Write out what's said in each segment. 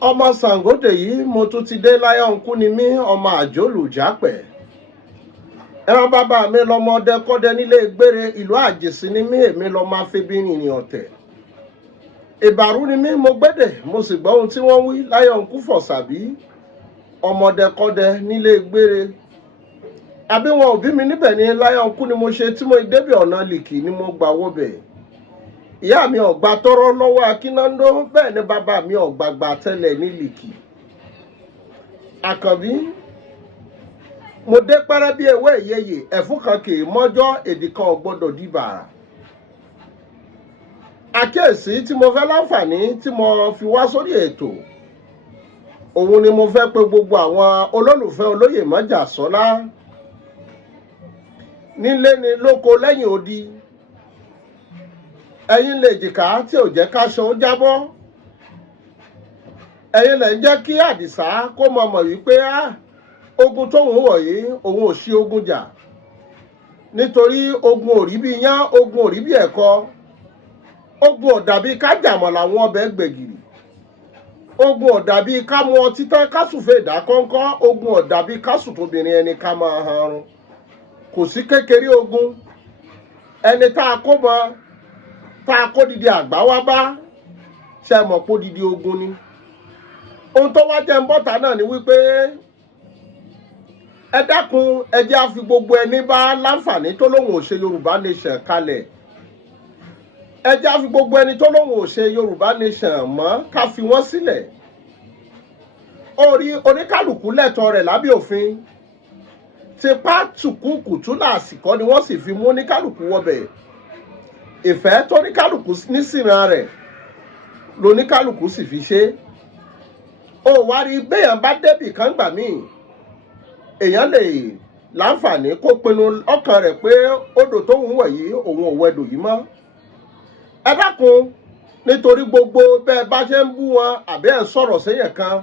ọmọ Sàngódé yìí mo tún ti dé láyọ̀ ń kú ni mí ọmọ àjòlù jápẹ̀. ẹran bàbá mi lọmọ ọdẹ kọ́dẹ nílé gbére ìlú àjèsí ni mí èmi lọ máa fi bí rìnrìn ọ̀tẹ̀. ìbàrú ni mí mo gbédè mo sì gbọ́ ohun tí wọ́n wí láyọ̀ ń kú fọ̀sàbí ọmọdé kọ́dẹ nílé gbére. àbí wọn òbí mi níbẹ̀ ni láyọ̀ ń kú ni mo ṣe tí mo débì ọ̀nà lìkì ni mo gbà wọ́bẹ̀. ìyá mi ọ̀gbà tọrọ lọ́wọ́ akínáńdó bẹ́ẹ̀ ni bàbá mi ọ̀gbàgbà tẹ́lẹ̀ ní lìkì. àkànbí mo dé pẹ́rẹ́ bí ewé ìyeyè ẹ̀fún kan kì í mọ́jọ́ èdè kan ò gbọ́dọ̀ di bàrà. àkíyèsí tí mo fẹ́ láǹfààní tí mo fi wá sórí ètò òun ni mo fẹ́ pe gbogbo àwọn olólùfẹ́ olóyè Májàsọ́lá nílé ni lóko lẹ́yìn odi. ẹ̀yin lè jìkà tí ò jẹ́ káṣọ ó jábọ́. ẹ̀yin lè ń jẹ́ kí Àdìsá kó mọ̀ wípé ogun tóun wọ̀ yìí òun ò sí ogun jà nítorí ogun ò rí bí yán ogun ò rí bí ẹ̀kọ ogun ò dàbí ká jàmọ̀ làwọn ọbẹ̀ gbẹ̀gìrì ogun ò dàbí ká mu ọtí tán ká sùfè dá kọ́ńkọ́ ogun ò dàbí ká sùn tóbìnrin ẹni ká máa hanrun kò sí kékeré ogun ẹni tá a kó mọ tá a kó didi àgbá wá bá ṣe mọ̀ pé didi ogun ni. ohun tó wá jẹ́ ń bọ́ta náà ni wípé ẹ dákun ẹ jẹ́ á fi gbogbo ẹni bá láǹfààní tó lóun ò ṣe Yorùbá nation kalẹ̀ ẹ jẹ́ á fi gbogbo ẹni tó lóun ò ṣe Yorùbá nation mọ́ ká fi wọ́n sílẹ̀. orí oníkálùkù lẹ́tọ̀ọ́ rẹ̀ lábẹ́ òfin tipá tùkúùkù túláàsì kọ́ ni wọ́n sì fi mú oníkálùkù wọbẹ̀. ìfẹ́ tó oníkálùkù nísìnyàn rẹ̀ lóníkálùkù sì fi ṣe. ó wá rí béèyàn bá débì kan gbà míì èèyàn lè láǹfààní kó pinnu ọkàn rẹ̀ pé odò tó ń wẹ̀ yìí òun ò wẹ̀dò yìí mọ́. ẹ dákun nítorí gbogbo bẹ́ẹ̀ bá ṣe ń bú wọn àbí ẹ̀ ń sọ̀rọ̀ séyàn kan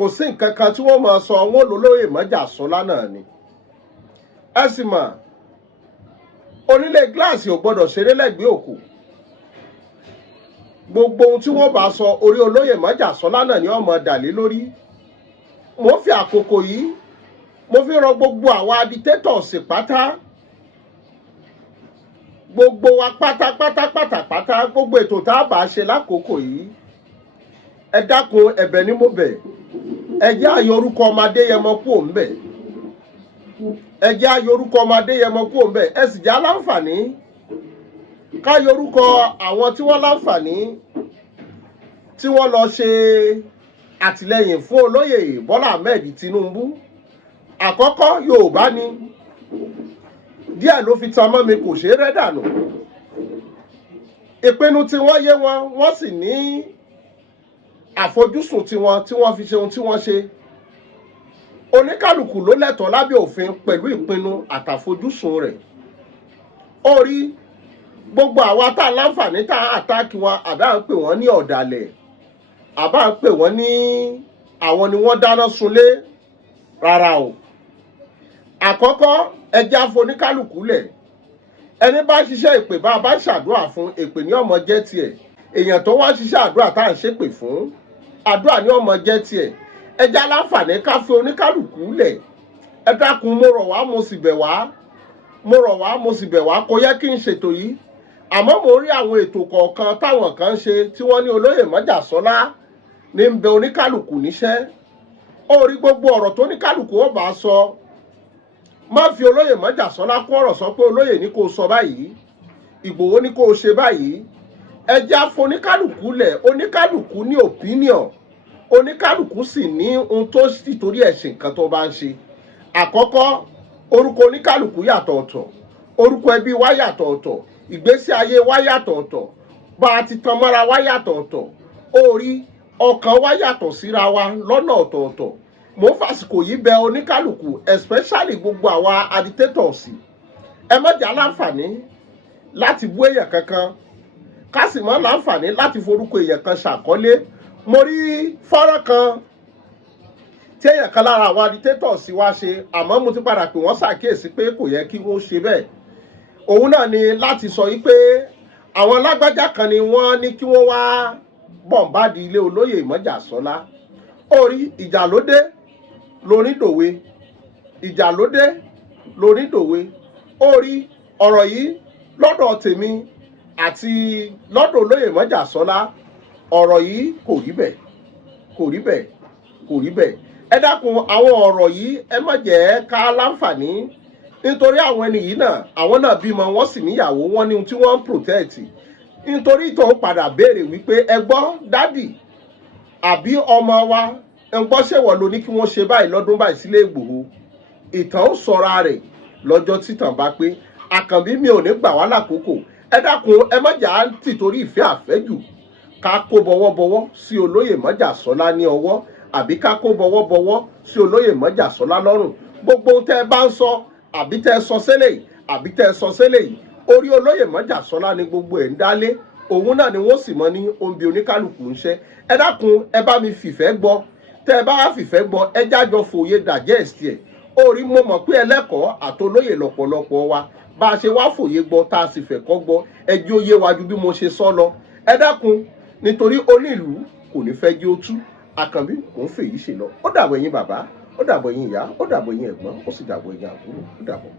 kò sí nǹkan kan tí wọ́n máa sọ wọn lólóyè Májàsọ́lá náà ni. ẹ sì mọ̀ onílé gíláàsì ò gbọ́dọ̀ ṣeré lẹ́gbẹ̀ẹ́ òkú. gbogbo ohun tí wọ́n bá sọ orí olóyè Májàsọ́lá náà ni wọ́n máa dà lé lórí. mo fi àkókò yìí mo fi rọ gbogbo àwọn agitators pátá gbogbo wa pátápátá gbogbo ètò tá a bá ṣe lákòókò yìí ẹ dákun ẹ̀bẹ̀ ni mo bẹ̀ ẹ jẹ́ àyọ orúkọ ọmọ Adéyẹmọ kúò ńbẹ̀ ẹ jẹ́ àyọ orúkọ ọmọ Adéyẹmọ kúò ńbẹ̀ ẹ sì já láǹfààní ká yọ orúkọ àwọn tí wọ́n láǹfààní tí wọ́n lọ ṣe àtìlẹ́yìn fún olóyè Bọ́lá Ahmed Tinubu. àkọ́kọ́ Yorùbá ni díẹ̀ ló fi tan mọ́ mi kò ṣeé rẹ́ dànù. ìpinnu tí wọ́n yé wọn wọ́n sì ní àfojúsùn tiwọn tí wọ́n fi ṣe ohun tí wọ́n ṣe. oníkálùkù ló lẹ́tọ̀ọ́ lábẹ́ òfin pẹ̀lú ìpinnu àtàfojúsùn rẹ̀. ó rí gbogbo àwa tá a láǹfààní tá a àtáàkì wọn àbá ń pè wọ́n ní ọ̀dàlẹ̀ àbá ń pè wọ́n ní àwọn ni wọ́n dáná sunlé rárá o. àkọ́kọ́ ẹjẹ́ àfoníkálùkù lẹ̀ ẹni bá ṣiṣẹ́ ìpè bá a bá ṣàdúrà fún èpè ní ọmọ jẹ́ tiẹ̀ èèyàn tó wá ṣiṣẹ́ àdúrà tá à ń ṣépè fún àdúrà ní ọmọ jẹ́ tiẹ̀ ẹjẹ́ aláǹfààní ká fi oníkálùkù lẹ̀ ẹ dákun mo rọ̀ wá mo sì bẹ̀ wá kò yẹ kí n ṣètò yìí àmọ́ mo rí àwọn ètò kọ̀ọ̀kan táwọn kan ṣe tí wọ́n ní olóyè Májàsọ́lá ní ń bẹ oníkálùkù níṣẹ́. ó rí gbogbo ọ̀rọ̀ tó oníkálùkù ó bá sọ má fi olóyè Májàsọ́lá kún ọ̀rọ̀ sọ pé olóyè ní kó sọ báyìí Ìgbòho ní kó ṣe báyìí. ẹ jẹ́ àfoníkálùkù lẹ̀ oníkálùkù ní opinion oníkálùkù sì ní ohun tó sì torí ẹ̀sìn kan tó bá ń ṣe. àkọ́kọ́ orúkọ oníkálùkù yàtọ̀ ọ̀tọ̀ orúkọ ẹbí wa yàtọ̀ ọ̀tọ̀ ìgbésí ayé wa yàtọ̀ ọ̀tọ̀ bá a ti tan mọ́ra wa yàtọ̀ ọ̀tọ̀ orí ọkàn wa yàtọ̀ síra wa lọ́nà ọ̀tọ̀ọ̀tọ̀. mo ń fàsìkò yìí bẹ oníkálùkù especially gbogbo àwa agitators ẹ má jẹ́ láǹfààní láti bú èèyàn kankan ká sì má láǹfààní láti forúkọ èèyàn kan ṣàkọ́lé. mo rí fọ́nrán kan tí èèyàn kan lára àwọn agitators wá ṣe àmọ́ mo ti padà pè wọ́n ṣàkíyèsí pé kò yẹ kí wọ́n ṣe bẹ́ẹ̀. òun náà ni láti sọ wípé àwọn lágbájá kan ni wọ́n ní kí wọ́n wá bọ̀m̀bádì ilé olóyè Ìmọ̀jàsọ́lá. Orí ìjà ló dé lórí dòwe, ìjà ló dé lórí dòwe. Orí ọ̀rọ̀ yìí lọ́dọ̀ tèmi àti lọ́dọ̀ olóyè Ìmọ̀jàsọ́lá, ọ̀rọ̀ yìí kò rí bẹ́ẹ̀, kò rí bẹ́ẹ̀, kò rí bẹ́ẹ̀. Ẹ dákun, àwọn ọ̀rọ̀ yìí ẹ má jẹ́ ká láǹfààní, nítorí àwọn ẹni yìí náà, àwọn náà bímọ, wọ́n sì níyàwó, wọ́n ní ohun tí wọ́n ń protect. Nítorí ìtàn ó padà béèrè wípé ẹ gbọ́ dádì àbí ọmọ wa ẹ gbọ́ ṣèwọ̀ ló ní kí wọ́n ṣe báyìí lọ́dún báyìí sílé Ìgbòho. Ìtàn ó sọra rẹ̀ lọ́jọ́ títàn bá pé. Àkànbí, mi ò ní gbà wá lákòókò. Ẹ dákun, ẹ má jà á tìtorí ìfẹ́ àfẹ́jù ká kó bọwọ́bọwọ́ sí olóyè Ìmọ̀jàsọ́lá ní ọwọ́, àbí ká kó bọwọ́bọwọ́ sí olóyè Ìmọ̀jàsọ́lá lọ́rùn. Gbogbo ohun tẹ́ ẹ bá ń sọ, àbí tẹ́ ẹ sọ sílẹ̀ yìí, àbí tẹ́ ẹ sọ sílẹ̀ yìí, orí olóyè Ìmọ̀jàsọ́lá ni gbogbo ẹ̀ ń dálé. Òun náà ni wọ́n sì mọ ní ombi oníkálukú ń ṣẹ́. Ẹ dákun, ẹ bá mi fìfẹ́ gbọ́. Tẹ́ ẹ bá wá fìfẹ́ gbọ́, ẹ jájọ fòye digest ẹ̀. Orí, mo mọ̀ pé ẹlẹ́kọ̀ọ́ àtolóyè lọ́pọ̀lọpọ̀ wa, bá a ṣe wá fòye gbọ́ tá a sì fẹ́ kọ́ gbọ́, ẹ jí ó yé wa ju bí mo ṣe sọ lọ. Ẹ dákun, nítorí onílùú kò ní fẹ́ jí ó tú. Àkànbí kò ń fèyí ṣe lọ. Ó dàbọ̀ ẹ̀yin bàbá, ó dàbọ̀ ẹ̀yin ìyá, ó dàbọ̀ ẹ̀yin ẹ̀gbọ́n, ó sì dàbọ̀ ẹ̀yin àbúrò. Ó dàbọ̀.